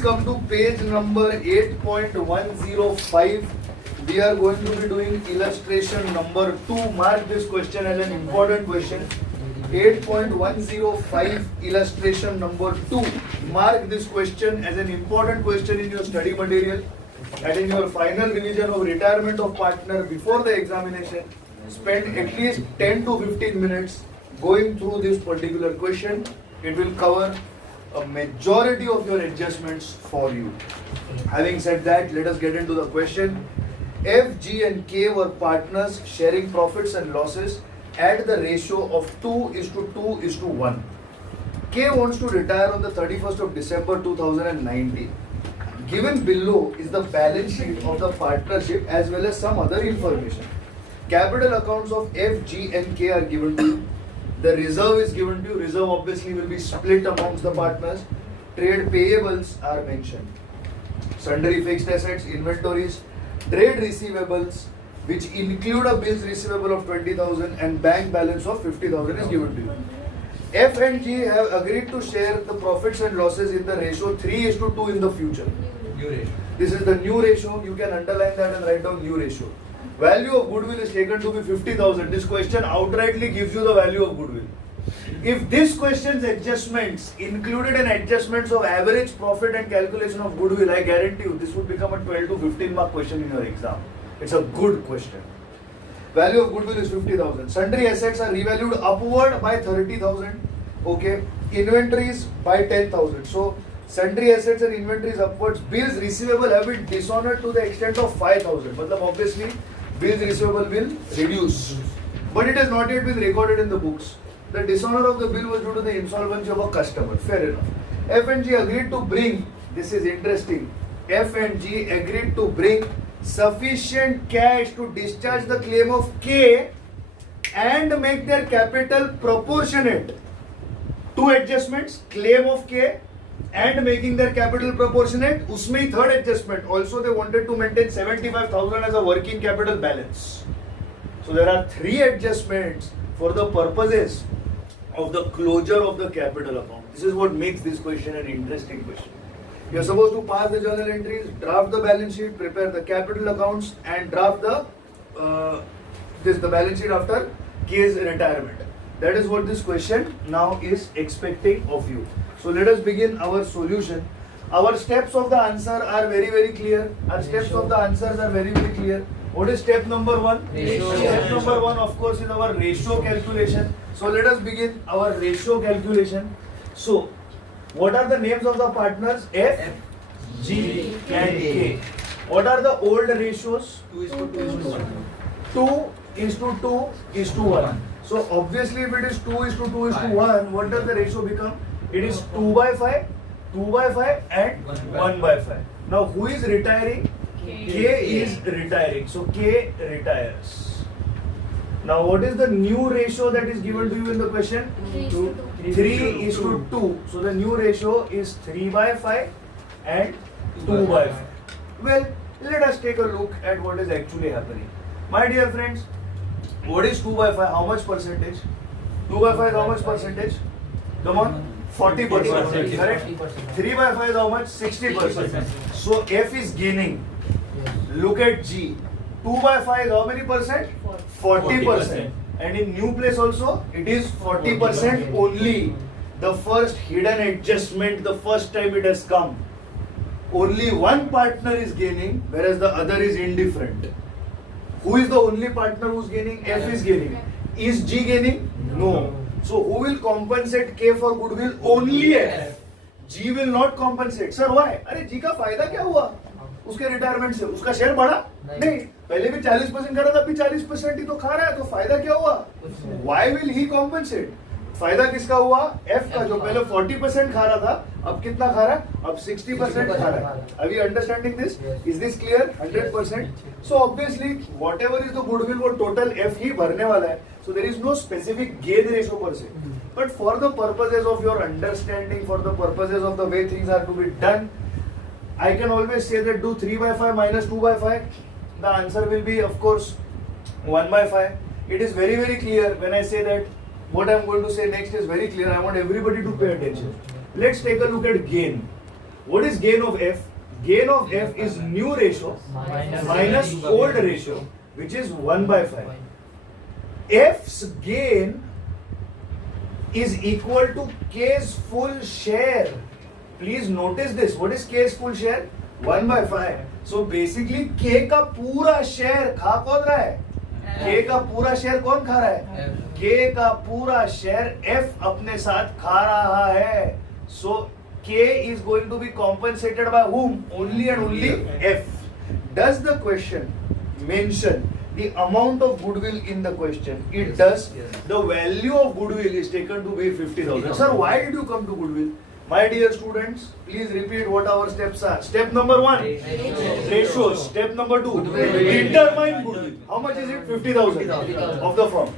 come to page number 8.105. We are going to be doing illustration number 2. Mark this question as an important question. 8.105 illustration number 2. Mark this question as an important question in your study material and in your final revision of retirement of partner before the examination. Spend at least 10 to 15 minutes going through this particular question. It will cover a majority of your adjustments for you. Having said that, let us get into the question. F, G and K were partners sharing profits and losses at the ratio of 2:2:1. K wants to retire on the 31st of December 2019. Given below is the balance sheet of the partnership as well as some other information. Capital accounts of F, G and K are given to you. The reserve is given to you. Reserve obviously will be split amongst the partners. Trade payables are mentioned. Sundry fixed assets, inventories, trade receivables, which include a bills receivable of 20,000 and bank balance of 50,000 is given to you. F and G have agreed to share the profits and losses in the ratio 3:2 in the future. New ratio. This is the new ratio. You can underline that and write down new ratio. Value of goodwill is taken to be 50,000. This question outrightly gives you the value of goodwill. If this question's adjustments included an adjustments of average profit and calculation of goodwill, I guarantee you this would become a 12 to 15 mark question in your exam. It's a good question. Value of goodwill is 50,000. Sundry assets are revalued upward by 30,000. Okay. Inventories by 10,000. So sundry assets and inventories upwards. Bills receivable have been dishonored to the extent of 5,000. But obviously bills receivable will reduce. But it has not yet been recorded in the books. The dishonor of the bill was due to the insolvency of a customer. Fair enough. F and G agreed to bring, this is interesting, F and G agreed to bring sufficient cash to discharge the claim of K and make their capital proportionate. Two adjustments, claim of K and making their capital proportionate. Usme third adjustment, also they wanted to maintain 75,000 as a working capital balance. So there are three adjustments for the purposes of the closure of the capital account. This is what makes this question an interesting question. You are supposed to pass the journal entries, draft the balance sheet, prepare the capital accounts and draft the balance sheet after K's retirement. That is what this question now is expecting of you. So let us begin our solution. Our steps of the answer are very, very clear. Our steps of the answers are very, very clear. What is step number 1? Ratio. Step number 1, of course, is our ratio calculation. So let us begin our ratio calculation. So, what are the names of the partners? F, G and K. What are the old ratios? 2:2:1. 2:2:1. So obviously if it is 2:2:1, what does the ratio become? It is 2/5, 2/5 and 1/5. Now who is retiring? K is retiring. So K retires. Now what is the new ratio that is given to you in the question? 3:2. So the new ratio is 3/5 and 2/5. Well, let us take a look at what is actually happening. My dear friends, what is 2/5? How much percentage? 2/5 is how much percentage? Come on, 40%. Correct? 3/5 is how much? 60%. So F is gaining. Look at G. 2/5 is how many percent? 40%. And in new place also, it is 40% only. The first hidden adjustment, the first time it has come. Only one partner is gaining, whereas the other is indifferent. Who is the only partner who is gaining? F is gaining. Is G gaining? No. So who will compensate K for goodwill? Only F. G will not compensate. Sir, why? अरे G का फायदा क्या हुआ? उसके retirement से उसका share बढ़ा? नहीं, पहले भी 40% कर रहा था, अभी 40% ही तो खा रहा है, तो फायदा क्या हुआ? Why will he compensate? फायदा किसका हुआ? F का, जो पहले 40% खा रहा था, अब कितना खा रहा है? अब 60% खा रहा है. Are you understanding this? Is this clear? 100%. So obviously, whatever is the goodwill, वो total F ही भरने वाला है. So there is no specific gain ratio per se. But for the purposes of your understanding, for the purposes of the way things are to be done, I can always say that do 3/5 minus 2/5. The answer will be, of course, 1/5. It is very, very clear when I say that. What I am going to say next is very clear. I want everybody to pay attention. Let's take a look at gain. What is gain of F? Gain of F is new ratio minus old ratio, which is 1 by 5. F's gain is equal to K's full share. Please notice this. What is K's full share? 1 by 5. So basically K का पूरा share खा कौन रहा है? K का पूरा share कौन खा रहा है? K का पूरा शेयर F अपने साथ खा रहा है. So K is going to be compensated by whom? Only and only F. Does the question mention the amount of goodwill in the question? It does. The value of goodwill is taken to be 50,000. Sir, why did you come to goodwill? My dear students, please repeat what our steps are. Step number 1, ratios. Step number 2, determine goodwill. How much is it? 50,000 of the firm.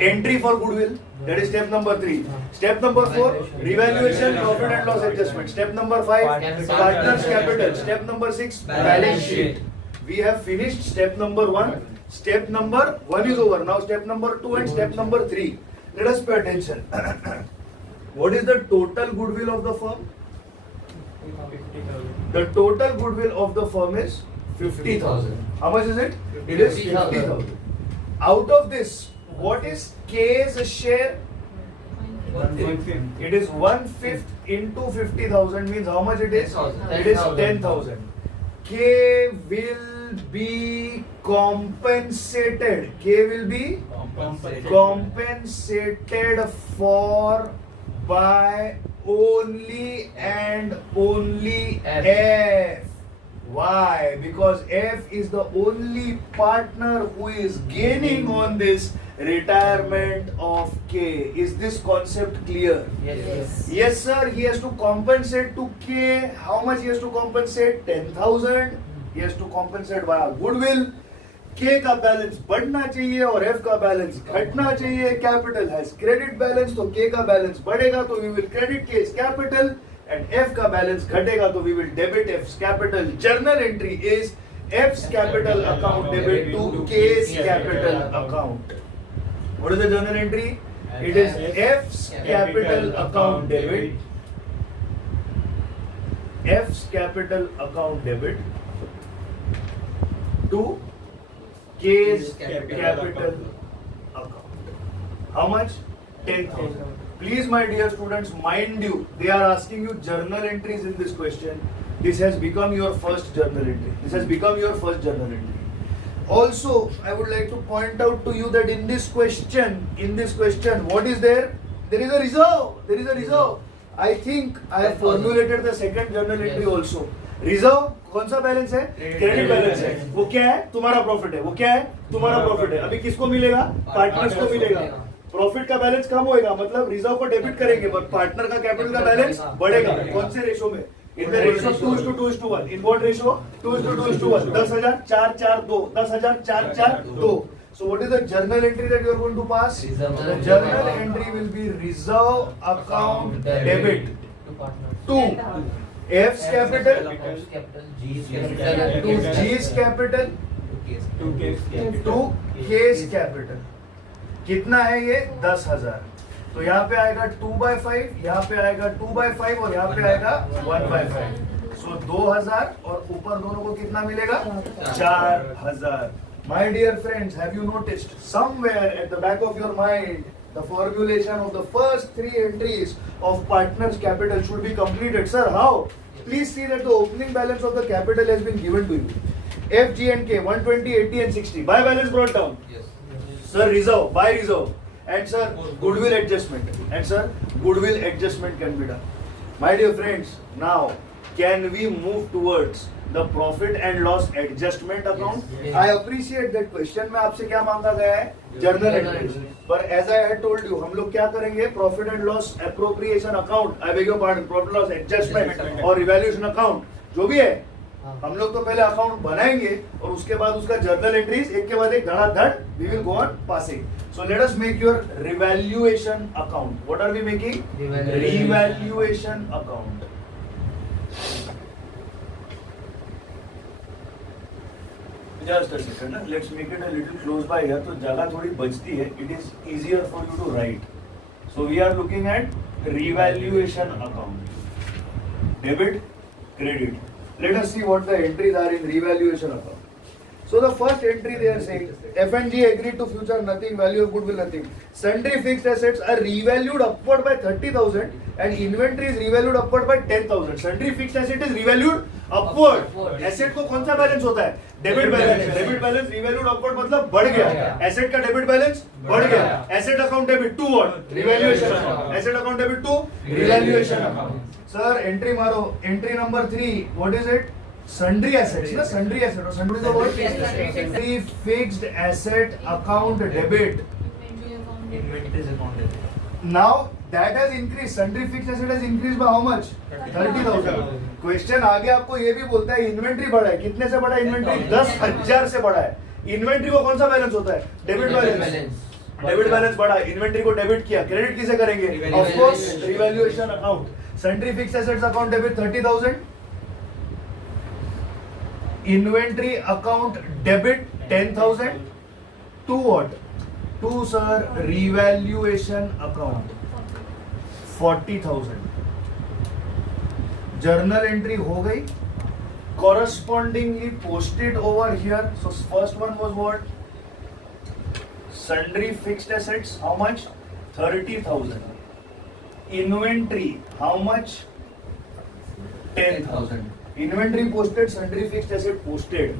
Entry for goodwill. That is step number 3. Step number 4, revaluation, profit and loss adjustment. Step number 5, partners capital. Step number 6, balance sheet. We have finished step number 1. Step number 1 is over. Now step number 2 and step number 3. Let us pay attention. What is the total goodwill of the firm? The total goodwill of the firm is 50,000. How much is it? It is 50,000. Out of this, what is K's share? 1/5. It is 1/5 into 50,000 means how much it is? 10,000. It is 10,000. K will be compensated. K will be compensated for by only and only F. Why? Because F is the only partner who is gaining on this retirement of K. Is this concept clear? Yes. Yes, sir. He has to compensate to K. How much he has to compensate? 10,000. He has to compensate via goodwill. K का balance बढ़ना चाहिए और F का balance घटना चाहिए. Capital has credit balance, तो K का balance बढ़ेगा तो we will credit K's capital, and F का बैलेंस घटेगा तो we will debit F's capital. Journal entry is F's capital account debit to K's capital account. What is the journal entry? It is F's capital account debit. F's capital account debit to K's capital account. How much? 10,000. Please, my dear students, mind you, they are asking you journal entries in this question. This has become your first journal entry. This has become your first journal entry. Also, I would like to point out to you that in this question, what is there? There is a reserve. There is a reserve. I think I have formulated the second journal entry also. Reserve कौन सा balance है? Credit balance है. वो क्या है? तुम्हारा profit है. वो क्या है? तुम्हारा प्रॉफिट है. अभी किसको मिलेगा? पार्टनर्स को मिलेगा. प्रॉफिट का बैलेंस कम होएगा, मतलब रिजर्व को डेबिट करेंगे, पर पार्टनर का कैपिटल का बैलेंस बढ़ेगा. कौन से रेशो में? In the ratio 2:2:1. In what ratio? 2:2:1. 10,000 442. 10,000 442. So what is the journal entry that you are going to pass? The journal entry will be reserve account debit to F's capital, G's capital, to K's capital. कितना है ये? 10,000. तो यहाँ पे आएगा 2/5, यहाँ पे आएगा 2/5 और यहाँ पे आएगा 1/5. सो 2,000 और ऊपर दोनों को कितना मिलेगा? 4,000. My dear friends, have you noticed somewhere at the back of your mind the formulation of the first 3 entries of partners capital should be completed? Sir, how? Please see that the opening balance of the capital has been given to you. F, G and K 120, 80 and 60. Buy balance brought down. Yes. Sir, reserve, buy reserve. And sir, goodwill adjustment. And sir, goodwill adjustment can be done. My dear friends, now can we move towards the profit and loss adjustment account? Yes. I appreciate that question में आपसे क्या मांगा गया है? Journal entries. But as I had told you, हम लोग क्या करेंगे? Profit and loss appropriation account, I beg your pardon, profit and loss adjustment और revaluation account, जो भी है, हम लोग तो पहले अकाउंट बनाएंगे और उसके बाद उसका जर्नल एंट्रीज एक के बाद एक धड़ाधड़ we will go on passing. So let us make your revaluation account. What are we making? Revaluation account. Just a second. Let's make it a little close by here. तो जगह थोड़ी बचती है. It is easier for you to write. So we are looking at revaluation account. debit, credit. Let us see what the entries are in revaluation account. So the first entry they are saying, F&G agreed to future nothing, value of goodwill nothing. Sundry fixed assets are revalued upward by 30,000 and inventory is revalued upward by 10,000. Sundry fixed asset is revalued upward. Asset को कौन सा balance होता है? Debit balance. Debit balance revalued upward मतलब बढ़ गया. Asset का debit balance बढ़ गया. Asset account debit to what? Revaluation account. Asset account debit to revaluation account. Sir entry मारो. Entry number 3 what is it? Sundry assets, na? Sundry asset or sundry is the word? Sundry fixed asset account debit. Inventories account debit. Now that has increased. Sundry fixed asset has increased by how much? 30,000. Question आगे आपको ये भी बोलता है inventory बढ़ा है. कितने से बढ़ा है इन्वेंट्री? 10,000 से बढ़ा है. इन्वेंट्री को कौन सा बैलेंस होता है? Debit balance. डेबिट बैलेंस बढ़ा. इन्वेंट्री को डेबिट किया. क्रेडिट किसे करेंगे? Of course revaluation account. Sundry fixed assets account debit 30,000. Inventory account debit 10,000 to what? To sir revaluation account 40,000. Journal entry हो गई. Correspondingly posted over here. So first one was what? Sundry fixed assets. How much? 30,000. Inventory. How much? 10,000. Inventory posted, sundry fixed asset posted.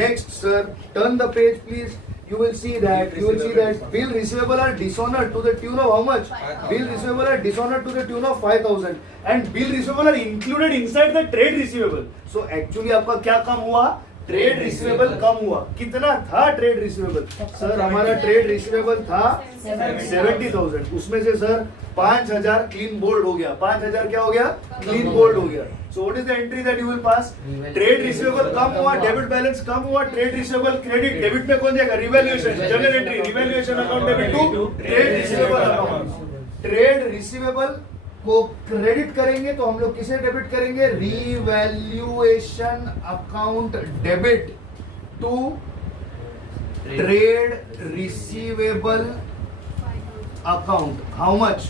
Next, sir, turn the page, please. You will see that bill receivable are dishonored to the tune of how much? Bill receivable are dishonored to the tune of 5,000, and bill receivable are included inside the trade receivable. So actually आपका क्या कम हुआ? Trade receivable कम हुआ. कितना था trade receivable? Sir हमारा trade receivable था 70,000. उसमें से सर 5,000 क्लीन बोल्ड हो गया. 5,000 क्या हो गया? क्लीन बोल्ड हो गया. So what is the entry that you will pass? Trade receivable कम हुआ, डेबिट बैलेंस कम हुआ, ट्रेड रिसीवेबल क्रेडिट. डेबिट में कौन जाएगा? Revaluation. General entry revaluation account debit to trade receivable account. Trade receivable को credit करेंगे तो हम लोग किसे डेबिट करेंगे? Revaluation account debit to trade receivable account. How much?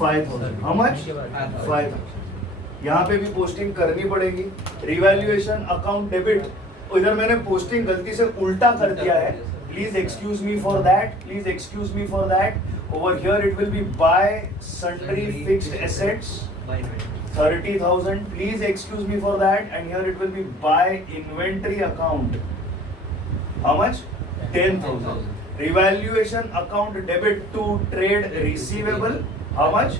5,000. How much? 5,000. यहाँ पे भी पोस्टिंग करनी पड़ेगी. Revaluation account debit. इधर मैंने पोस्टिंग गलती से उल्टा कर दिया है. Please excuse me for that. Please excuse me for that. Over here it will be by sundry fixed assets 30,000. Please excuse me for that. And here it will be by inventory account. How much? 10,000. Revaluation account debit to trade receivable. How much?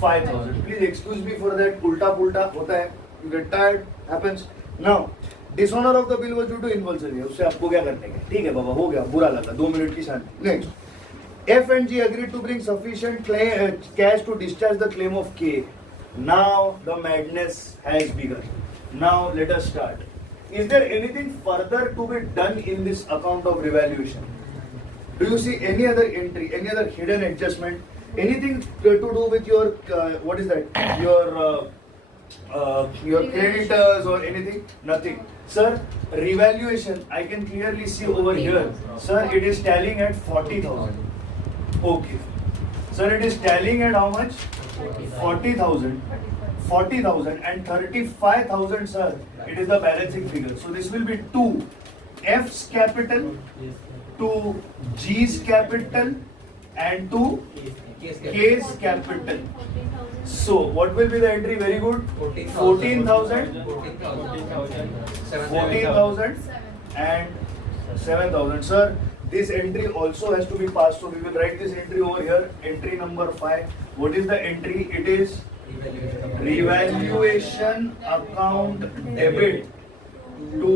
5,000. Please excuse me for that. Ulta pulta होता है. You get tired. Happens. Now. Dishonour of the bill was due to इन्वॉल्सरी. उससे आपको क्या करने का? ठीक है बाबा, हो गया, बुरा लगा, 2 मिनट की शांति. Next, F&G agreed to bring sufficient cash to discharge the claim of K. Now the madness has begun. Now let us start. Is there anything further to be done in this account of revaluation? Do you see any other entry, any other hidden adjustment, anything to do with your what is that? Your creditors or anything? Nothing. Sir, revaluation, I can clearly see over here. Sir, it is tallying at 40,000. Okay. Sir, it is tallying at how much? 40,000. 40,000 and 35,000, sir. It is the balancing figure. So this will be 2 F's capital, 2 G's capital, and 2 K's capital. So what will be the entry? Very good. 14,000, 14,000 and 7,000. Sir, this entry also has to be passed. So we will write this entry over here. Entry number 5. What is the entry? It is revaluation account debit to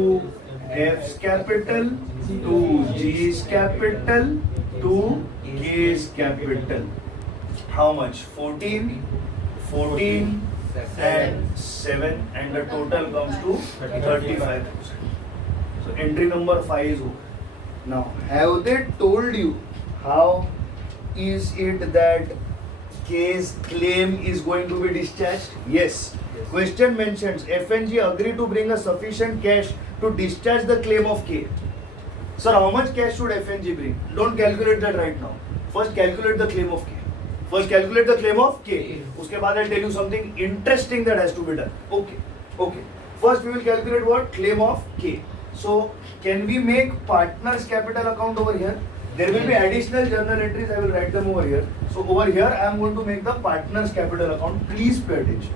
F's capital, to G's capital, to K's capital. How much? 14, 14 and 7, and the total comes to 35,000. So entry number 5 is over. Now, have they told you how is it that K's claim is going to be discharged? Yes. Question mentions F&G agreed to bring a sufficient cash to discharge the claim of K. Sir, how much cash should F&G bring? Don't calculate that right now. First calculate the claim of K. First calculate the claim of K. उसके बाद I'll tell you something interesting that has to be done. Okay. First we will calculate what? Claim of K. So can we make partners capital account over here? There will be additional journal entries. I will write them over here. So over here I am going to make the partners capital account. Please pay attention.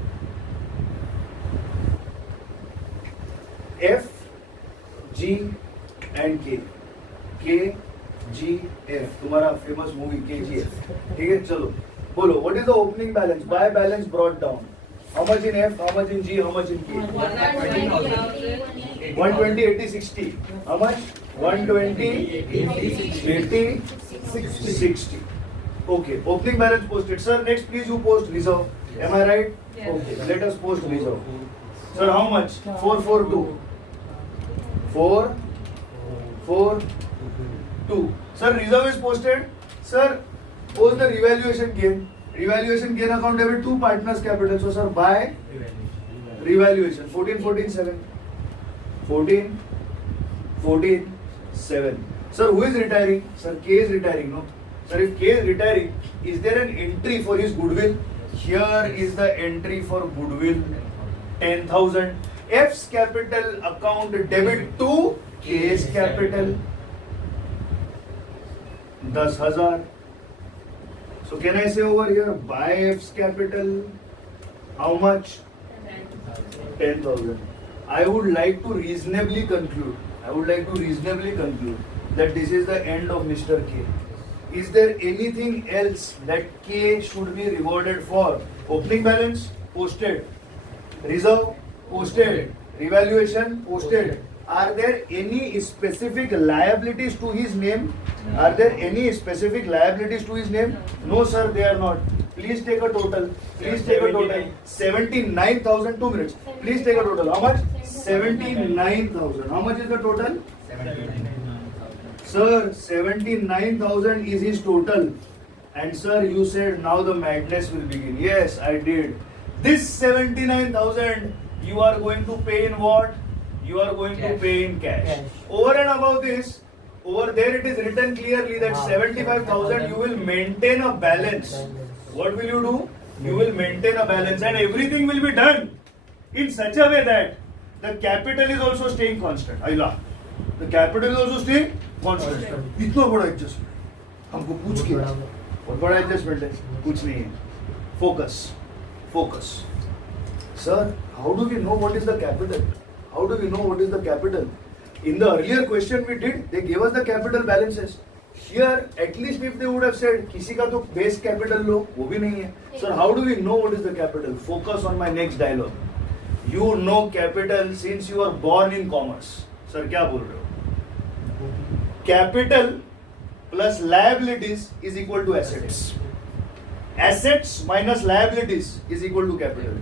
F, G and K. K, G, F. तुम्हारा famous movie KGF. ठीक है, चलो बोलो. What is the opening balance? By balance brought down. How much in F? How much in G? How much in K? 120, 80, 60. How much? 120, 80, 60. Okay. Opening balance posted. Sir, next please you post reserve. Am I right? Yes. Okay. Let us post reserve. Sir, how much? 442. 4, 4, 2. Sir, reserve is posted. Sir, post the revaluation gain. Revaluation gain account debit 2 partners capital. So sir, by revaluation 14, 14, 7. 14, 14, 7. Sir, who is retiring? Sir, K is retiring, no? Sir, if K is retiring, is there an entry for his goodwill? Here is the entry for goodwill, 10,000. F's capital account debit to K's capital, 10,000. So can I say over here, by F's capital, how much? 10,000. I would like to reasonably conclude that this is the end of Mr. K. Is there anything else that K should be rewarded for? Opening balance, posted. Reserve, posted. Revaluation, posted. Are there any specific liabilities to his name? Are there any specific liabilities to his name? No, sir, they are not. Please take a total. 79,000. 2 minutes. Please take a total. How much? 79,000. How much is the total? 79,000. Sir, 79,000 is his total. And sir, you said now the madness will begin. Yes, I did. This 79,000 you are going to pay in what? You are going to pay in cash. Over and above this, over there it is written clearly that 75,000 you will maintain a balance. What will you do? You will maintain a balance and everything will be done in such a way that the capital is also staying constant. Ayla. The capital is also staying constant. इतना बड़ा adjustment. हमको पूछ के बहुत बड़ा adjustment है. कुछ नहीं है. Focus. Sir, how do we know what is the capital? How do we know what is the capital? In the earlier question we did, they gave us the capital balances. Here, at least if they would have said, किसी का तो base capital लो, वो भी नहीं है. Sir, how do we know what is the capital? Focus on my next dialogue. You know capital since you are born in commerce. Sir, क्या बोल रहे हो? Capital plus liabilities is equal to assets. Assets minus liabilities is equal to capital.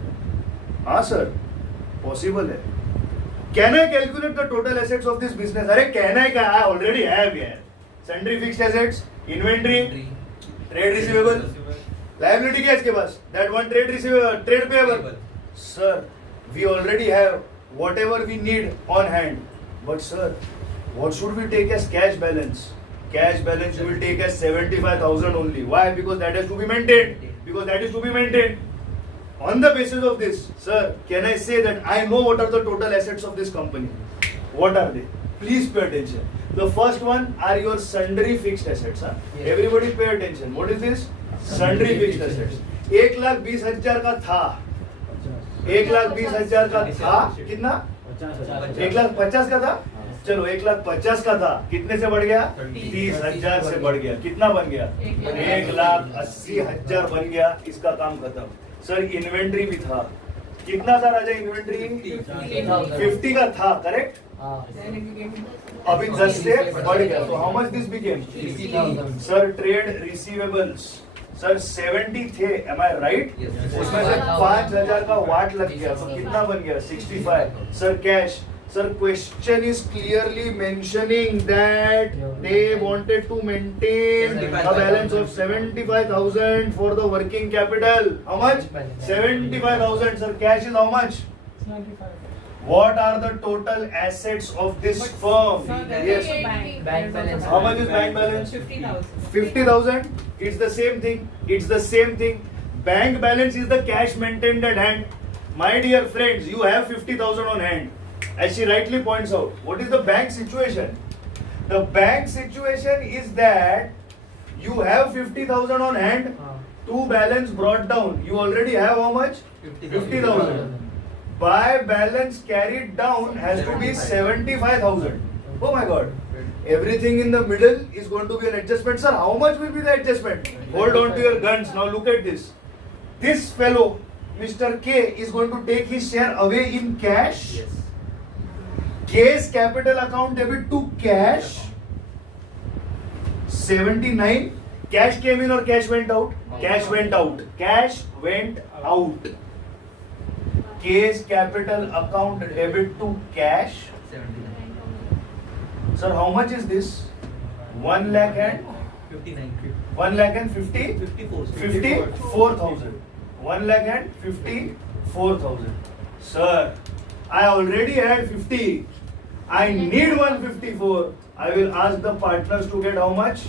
हाँ sir, possible है. Can I calculate the total assets of this business? अरे can I क्या? I already have यार. Sundry fixed assets, inventory, trade receivable, liability क्या है इसके पास? That one trade receivable, trade payable. Sir, we already have whatever we need on hand. But sir, what should we take as cash balance? Cash balance you will take as 75,000 only. Why? Because that has to be maintained. On the basis of this, sir, can I say that I know what are the total assets of this company? What are they? Please pay attention. The first one are your sundry fixed assets. Huh? Yes. Everybody pay attention. What is this? Sundry fixed assets. 1,20,000 का था. 1,20,000 का था. कितना? 1,50,000 का था. चलो 1,50,000 का था. कितने से बढ़ गया? 30,000 से बढ़ गया. कितना बन गया? 1,80,000 बन गया. इसका काम खत्म. सर इन्वेंट्री भी था. कितना था राजा इन्वेंट्री? 50 का था. करेक्ट? अभी 10 से बढ़ गया. तो how much this became? Sir trade receivables sir 70 थे. एम आई राइट? उसमें से 5,000 का वाट लग गया. तो कितना बन गया? 65. Sir cash. Sir, question is clearly mentioning that they wanted to maintain a balance of 75,000 for the working capital. How much? 75,000. Sir, cash is how much? What are the total assets of this firm? Yes. Bank balance. How much is bank balance? 50,000. 50,000. It's the same thing. It's the same thing. Bank balance is the cash maintained at hand. My dear friends, you have 50,000 on hand. As she rightly points out, what is the bank situation? The bank situation is that you have 50,000 on hand. To balance brought down. You already have how much? 50,000. By balance carried down has to be 75,000. Oh my God. Everything in the middle is going to be an adjustment. Sir, how much will be the adjustment? Hold on to your guns. Now look at this. This fellow, Mr. K, is going to take his share away in cash. Yes. K's capital account debit to cash. 79. Cash came in or cash went out? Cash went out. Cash went out. K's capital account debit to cash. 79. Sir, how much is this? 1 lakh and 59. 1 lakh and 50? 54. 54,000. 1 lakh and 54,000. Sir, I already had 50. I need 154. I will ask the partners to get how much?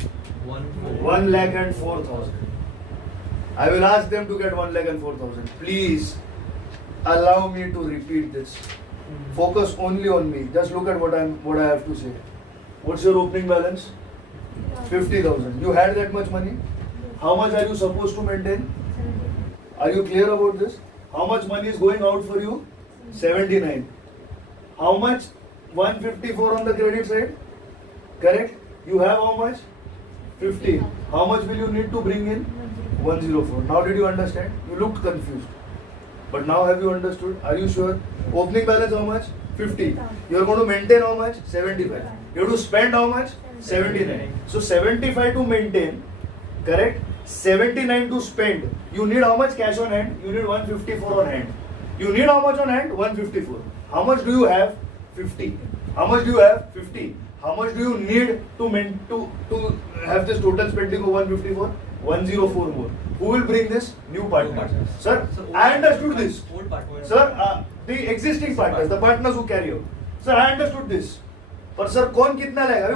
1 lakh and 4,000. I will ask them to get 1 lakh and 4,000. Please allow me to repeat this. Focus only on me. Just look at what I have to say. What's your opening balance? 50,000. You had that much money? How much are you supposed to maintain? Are you clear about this? How much money is going out for you? 79. How much? 154 on the credit side? Correct? You have how much? 50. How much will you need to bring in? 104. Now did you understand? You looked confused. But now have you understood? Are you sure? Opening balance how much? 50. You are going to maintain how much? 75. You have to spend how much? 79. So 75 to maintain, correct? 79 to spend. You need how much cash on hand? You need 154 on hand. You need how much on hand? 154. How much do you have? 50. How much do you have? 50. How much do you need to have this total spending of 154? 104 more. Who will bring this? New partners. Sir, I understood this. Old partners. Sir, the existing partners, the partners who carry out. Sir, I understood this. पर sir कौन कितना लेगा? अभी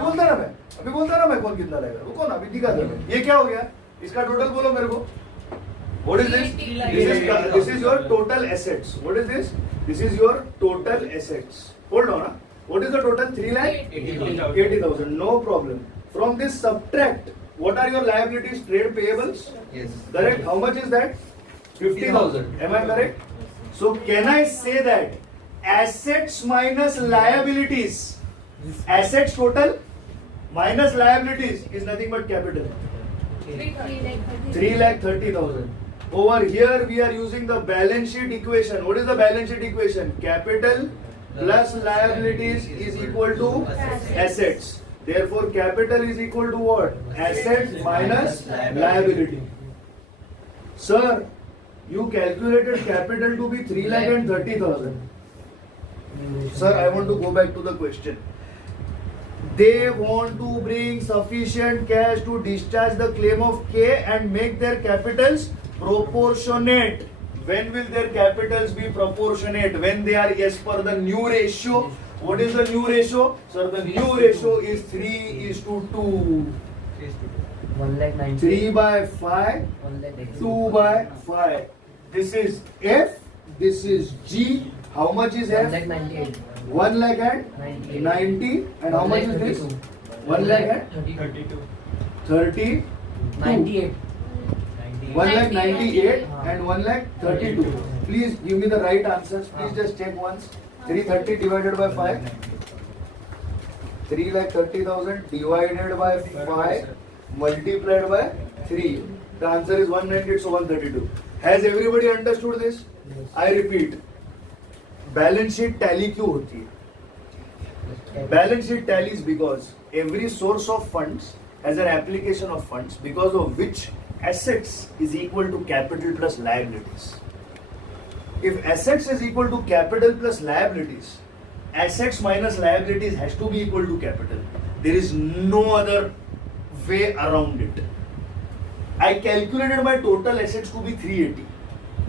बोलता ना मैं कौन कितना लेगा? रुको ना, अभी दिखा दो. ये क्या हो गया? इसका टोटल बोलो मेरे को. What is this? This is your total assets. What is this? This is your total assets. Hold on. Huh? What is the total? 3 lakh? 80,000. No problem. From this subtract, what are your liabilities? Trade payables? Yes. Correct. How much is that? 50,000. Am I correct? So can I say that assets minus liabilities, assets total minus liabilities is nothing but capital. 3,30,000. Over here we are using the balance sheet equation. What is the balance sheet equation? Capital plus liabilities is equal to assets. Therefore capital is equal to what? Assets minus liability. Sir, you calculated capital to be 3,30,000. Sir, I want to go back to the question. They want to bring sufficient cash to discharge the claim of K and make their capitals proportionate. When will their capitals be proportionate? When they are as per the new ratio. What is the new ratio? Sir, the new ratio is 3:2. 1,90,000. 3 by 5, 2 by 5. This is F, this is G. How much is F? 1,98,000. 1 lakh and 90. And how much is this? 1 lakh and 30. 98. 1 lakh 98 and 1 lakh 32. Please give me the right answers. Please just check once. 330 divided by 5. 3 lakh 30,000 divided by 5 multiplied by 3. The answer is 198, so 132. Has everybody understood this? I repeat. Balance sheet tally क्यों होती है? Balance sheet tallies because every source of funds has an application of funds because of which assets is equal to capital plus liabilities. If assets is equal to capital plus liabilities, assets minus liabilities has to be equal to capital. There is no other way around it. I calculated my total assets to be 380.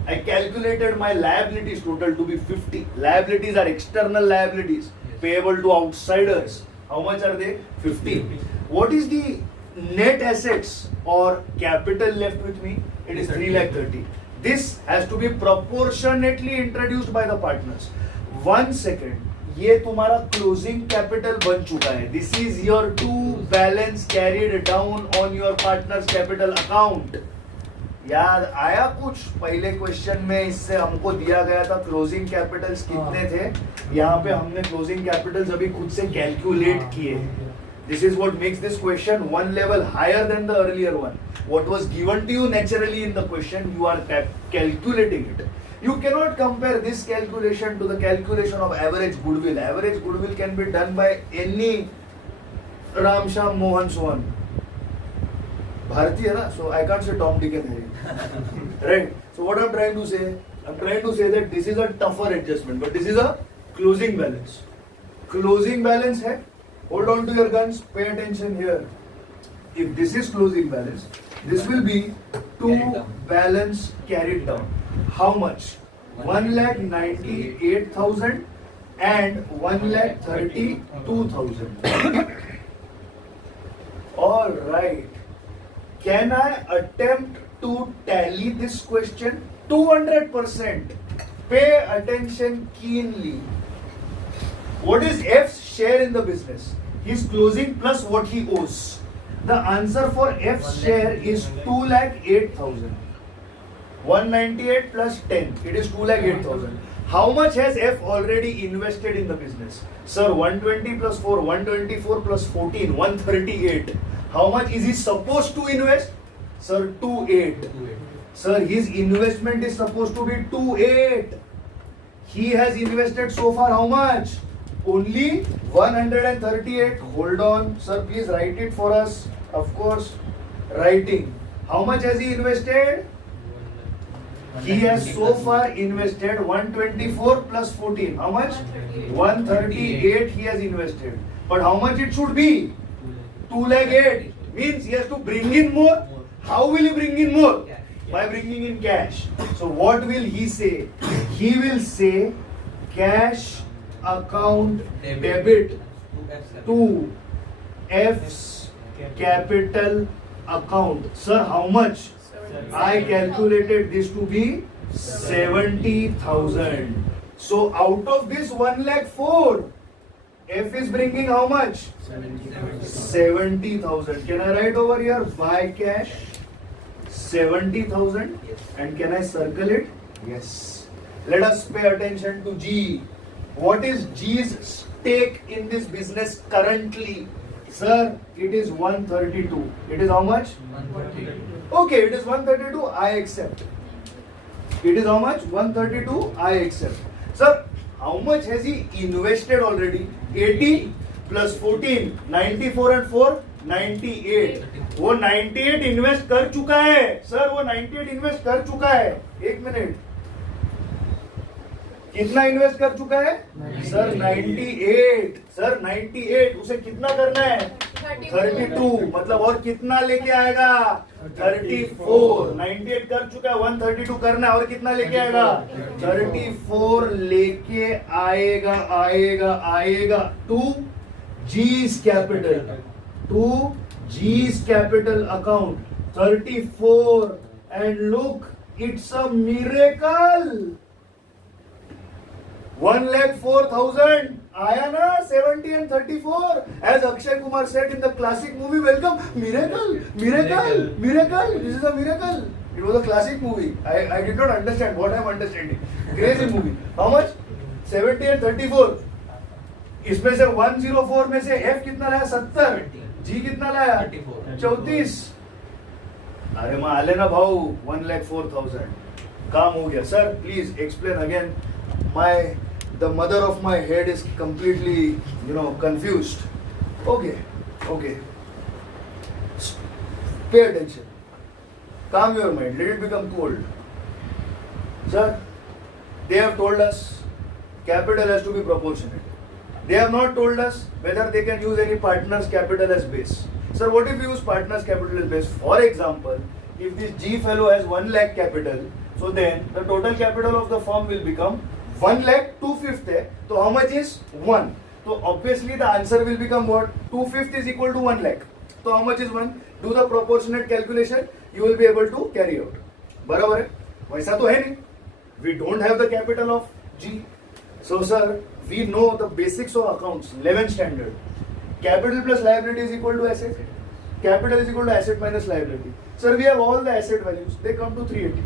I calculated my liabilities total to be 50. Liabilities are external liabilities payable to outsiders. How much are they? 50. What is the net assets or capital left with me? It is 3,30,000. This has to be proportionately introduced by the partners. 1 second. ये तुम्हारा closing capital बन चुका है. This is your to balance carried down on your partners capital account. याद आया कुछ? पहले question में इससे हमको दिया गया था क्लोजिंग कैपिटल्स कितने थे. यहाँ पे हमने क्लोजिंग कैपिटल्स अभी खुद से कैलकुलेट किए. This is what makes this question one level higher than the earlier one. What was given to you naturally in the question, you are calculating it. You cannot compare this calculation to the calculation of average goodwill. Average goodwill can be done by any Ram, Sham, Mohan, Sohan. Bharati hai na, so I can't say Tom, Dick and Harry. Right? So what I'm trying to say? I'm trying to say that this is a tougher adjustment, but this is a closing balance. Closing balance hai. Hold on to your guns. Pay attention here. If this is closing balance, this will be to balance carried down. How much? 1,98,000 and 1,32,000. All right. Can I attempt to tally this question? 200%. Pay attention keenly. What is F's share in the business? His closing plus what he owes. The answer for F's share is 2,08,000. 198 plus 10. It is 2,08,000. How much has F already invested in the business? Sir, 120 plus 4, 124 plus 14, 138. How much is he supposed to invest? Sir, 2,8. Sir, his investment is supposed to be 2,8. He has invested so far how much? Only 138. Hold on, sir, please write it for us. Of course, writing. How much has he invested? He has so far invested 124 plus 14. How much? 138 he has invested. But how much it should be? 2,08,000. Means he has to bring in more. How will he bring in more? By bringing in cash. So what will he say? He will say cash account debit to F's capital account. Sir, how much? I calculated this to be 70,000. So out of this 1,04,000, F is bringing how much? 70,000. Can I write over here by cash 70,000? And can I circle it? Yes. Let us pay attention to G. What is G's stake in this business currently? Sir, it is 132. It is how much? 132. Okay, it is 132. I accept. It is how much? 132. I accept. Sir, how much has he invested already? 80 plus 14, 94 and 4, 98. वो 98 invest कर चुका है. Sir, वो 98 invest कर चुका है. एक minute. कितना इन्वेस्ट कर चुका है? सर 98. सर 98. उसे कितना करना है? 32. मतलब और कितना लेके आएगा? 34. 98 कर चुका है, 132 करना है और कितना लेके आएगा? 34 लेके आएगा. आएगा आएगा to G's capital. To G's capital account. 34. And look, it's a miracle. 1,04,000. आया ना 70 and 34. As Akshay Kumar said in the classic movie, welcome. Miracle, miracle, miracle. This is a miracle. It was a classic movie. I did not understand what I am understanding. Crazy movie. How much? 70 and 34. इसमें से 104 में से F कितना लाया? 70. G कितना लाया? 34. अरे मैं आले ना भाऊ 1,04,000. काम हो गया. Sir, please explain again. The mother of my head is completely, confused. Okay. Pay attention. Calm your mind. Let it become cold. Sir, they have told us capital has to be proportionate. They have not told us whether they can use any partner's capital as base. Sir, what if we use partner's capital as base? For example, if this G fellow has 1 lakh capital, So then the total capital of the firm will become 1 lakh 2/5 है. So how much is 1? So obviously the answer will become what? 2/5 is equal to 1 lakh. So how much is 1? Do the proportionate calculation. You will be able to carry out. बराबर है? वैसा तो है नहीं. We don't have the capital of G. So sir, we know the basics of accounts. 11th standard. Capital plus liability is equal to asset. Capital is equal to asset minus liability. Sir, we have all the asset values. They come to 380.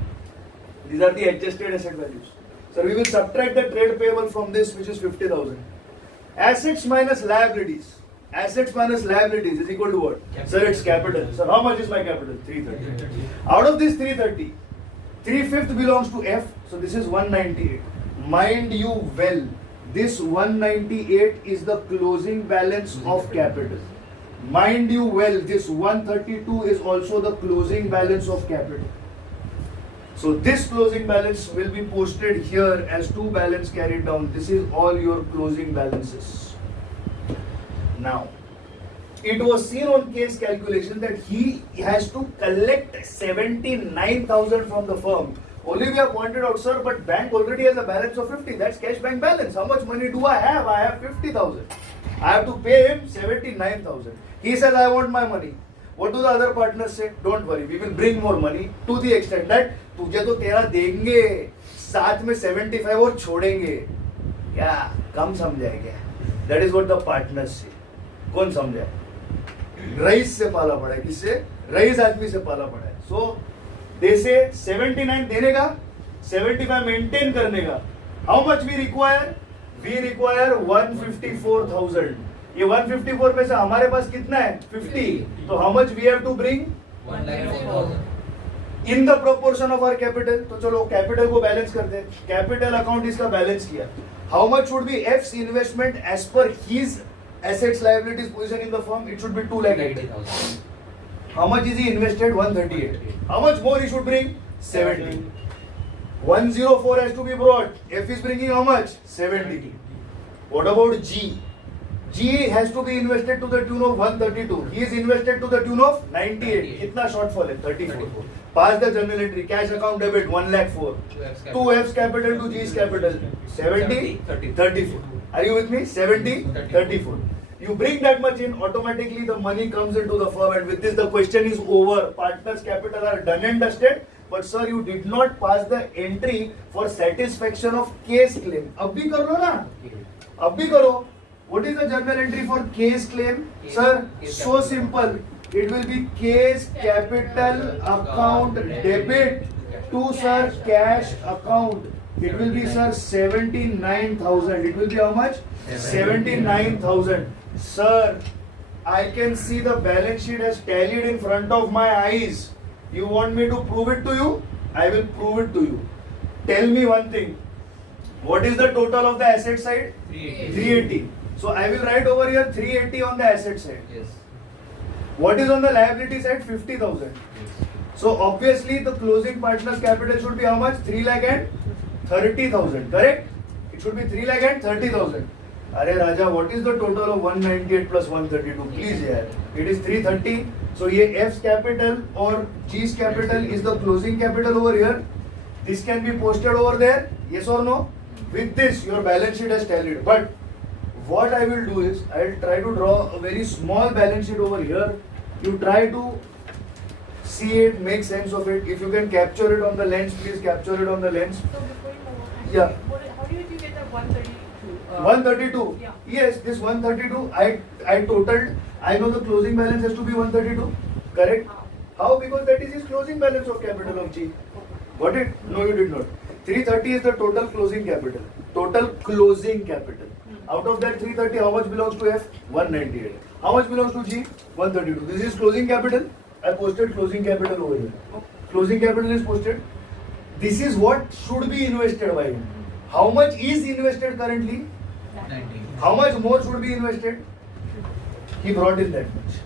These are the adjusted asset values. Sir, we will subtract the trade payable from this, which is 50,000. Assets minus liabilities. Assets minus liabilities is equal to what? Capital. Sir, it's capital. Sir, how much is my capital? 330. Out of this 330, 3/5 belongs to F. So this is 198. Mind you well, this 198 is the closing balance of capital. Mind you well, this 132 is also the closing balance of capital. So this closing balance will be posted here as two balance carried down. This is all your closing balances. Now, it was seen on case calculation that he has to collect 79,000 from the firm. Olivia pointed out, sir, but bank already has a balance of 50. That's cash bank balance. How much money do I have? I have 50,000. I have to pay him 79,000. He says, I want my money. What do the other partners say? Don't worry, we will bring more money to the extent that तुझे तो तेरा देंगे, साथ में 75 और छोड़ेंगे. क्या कम समझाएंगे? That is what the partners say. कौन समझाए? रईस से पाला पड़ा है. किससे? रईस आदमी से पाला पड़ा है. So they say 79 देने का, 75 मेंटेन करने का. How much we require? We require 154,000. ये 154 में से हमारे पास कितना है? 50. तो how much we have to bring? 1,04,000. In the proportion of our capital. तो चलो कैपिटल को बैलेंस कर दे. कैपिटल अकाउंट इसका बैलेंस किया. How much should be F's investment as per his assets liabilities position in the firm? It should be 2,80,000. How much is he invested? 138. How much more he should bring? 70. 104 has to be brought. F is bringing how much? 70. What about G? G has to be invested to the tune of 132. He is invested to the tune of 98. कितना shortfall है? 34. Pass the journal entry. Cash account debit 1,04,000. 2 F's capital to G's capital 70, 34. Are you with me? 70, 34. You bring that much in, automatically the money comes into the firm, and with this the question is over. Partners' capital are done and dusted. But sir, you did not pass the entry for satisfaction of case claim. अब भी कर लो ना. अब भी करो. What is the journal entry for case claim? Sir, so simple. It will be case capital account debit to sir cash account. It will be sir 79,000. It will be how much? 79,000. Sir, I can see the balance sheet has tallied in front of my eyes. You want me to prove it to you? I will prove it to you. Tell me one thing. What is the total of the asset side? 380. So I will write over here 380 on the asset side. Yes. What is on the liability side? 50,000. So obviously the closing partner's capital should be how much? 3,30,000. Correct? It should be 3,30,000. Arey Raja, what is the total of 198 plus 132? Please yaar. It is 330. So ये F's capital or G's capital is the closing capital over here. This can be posted over there. Yes or no? With this, your balance sheet has tallied. But what I will do is, I will try to draw a very small balance sheet over here. You try to see it, make sense of it. If you can capture it on the lens, please capture it on the lens. So before you move on, Yeah. how did you get that 132? 132. Yeah. Yes, this 132. I totaled. I know the closing balance has to be 132. Correct? How? Because that is his closing balance of capital of G. Got it? No, you did not. 330 is the total closing capital. Total closing capital. Out of that 330, how much belongs to F? 198. How much belongs to G? 132. This is closing capital. I posted closing capital over here. Closing capital is posted. This is what should be invested by him. How much is invested currently? 90. How much more should be invested? He brought in that much.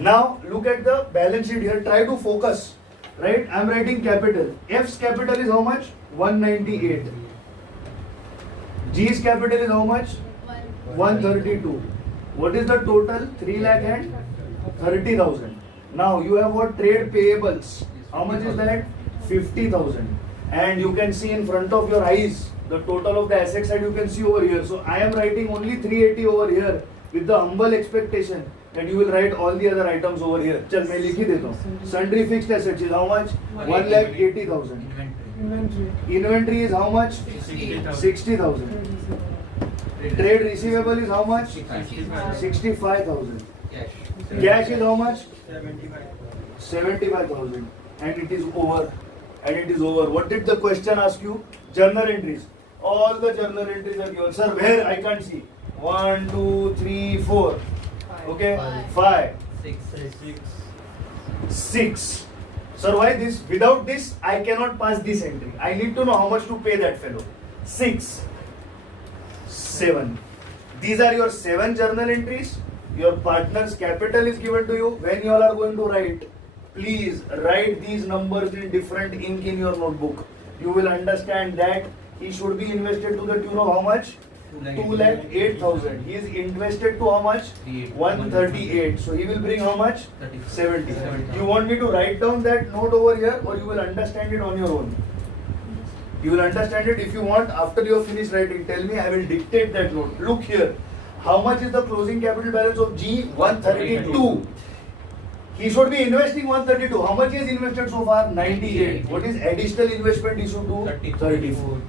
Now look at the balance sheet here. Try to focus. Right? I am writing capital. F's capital is how much? 198. G's capital is how much? 132. What is the total? 3,30,000. Now you have what? Trade payables. How much is that? 50,000. and you can see in front of your eyes the total of the asset side you can see over here. So I am writing only 380 over here with the humble expectation that you will write all the other items over here. चल मैं लिख ही देता हूँ. Sundry fixed assets is how much? 1,80,000. Inventory. Inventory is how much? 60,000. Trade receivable is how much? 65,000. Cash. Cash is how much? 75,000. And it is over. And it is over. What did the question ask you? Journal entries. All the journal entries are given. Sir, where? I can't see. 1, 2, 3, 4. Okay? 5. 6. Sir, why this? Without this, I cannot pass this entry. I need to know how much to pay that fellow. 6. 7. These are your 7 journal entries. Your partner's capital is given to you. When you all are going to write, please write these numbers in different ink in your notebook. You will understand that he should be invested to the tune of how much? 2,08,000. He is invested to how much? 138. So he will bring how much? 70. You want me to write down that note over here, or you will understand it on your own? You will understand it. If you want, after you have finished writing, tell me, I will dictate that note. Look here. How much is the closing capital balance of G? 132. He should be investing 132. How much he has invested so far? 98. What is additional investment he should do? 34.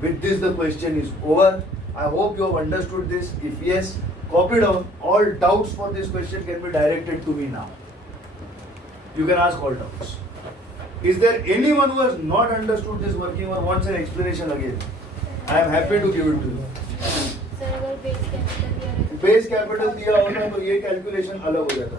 With this, the question is over. I hope you have understood this. If yes, copy down. All doubts for this question can be directed to me now. You can ask all doubts. Is there anyone who has not understood this working or wants an explanation again? I am happy to give it to you. Sir अगर base capital दिया base capital दिया होता तो ये calculation अलग हो जाता.